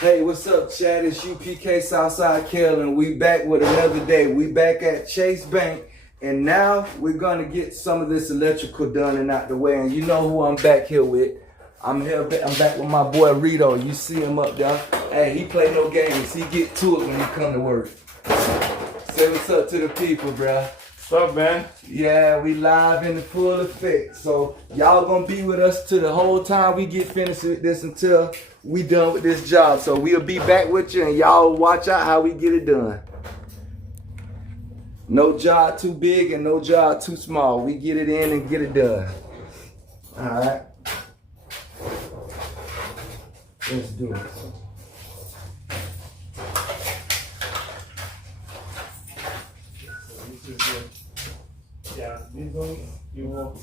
Hey, what's up, Chad? It's UPK Southside Carolyn. We back with another day. We back at Chase Bank, and now we're gonna get some of this electrical done and out the way. And you know who I'm back here with? I'm back with my boy Rito. You see him up there? Hey, he play no games. He get to it when he come to work. Say what's up to the people, bruh. What's up, man? Yeah, we live in the full effect. So y'all gonna be with us to the whole time we get finished with this until we done with this job. So we'll be back with you, and y'all watch out how we get it done. No job too big and no job too small. We get it in and get it done. All right. Let's do it. Yeah, this one you walk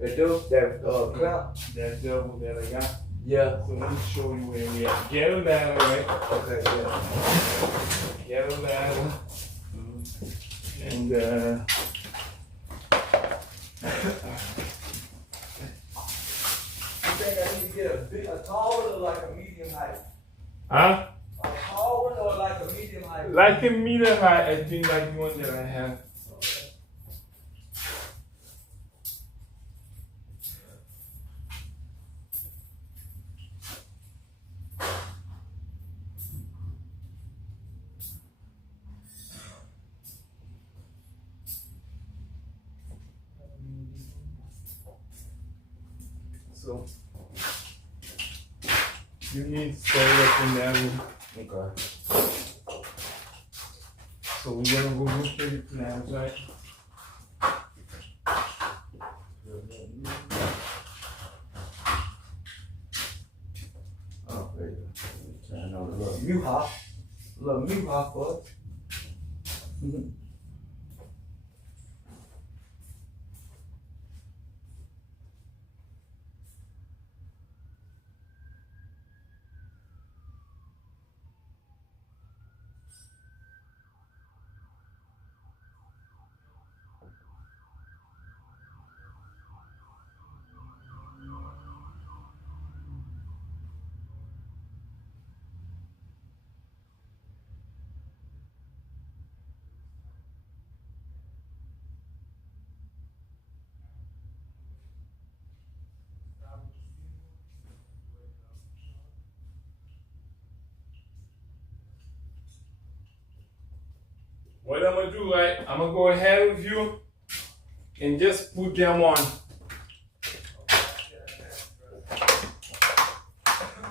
That clout? that double that I got. Yeah. So let me show you where we are. Get them down, right? Okay, yeah. Get them down. And You think I need to get a tall one or like a medium height? huh? A tall one or like a medium height? Like a meter high, I think like the one that I have. So you need to stay up in that room. Okay. So we're gonna go look at the plans, right? Oh, there you go. Turn on a little mute-hop. A little mute-hop for us. What I'm gonna do, right? I'm gonna go ahead with you and just put them on.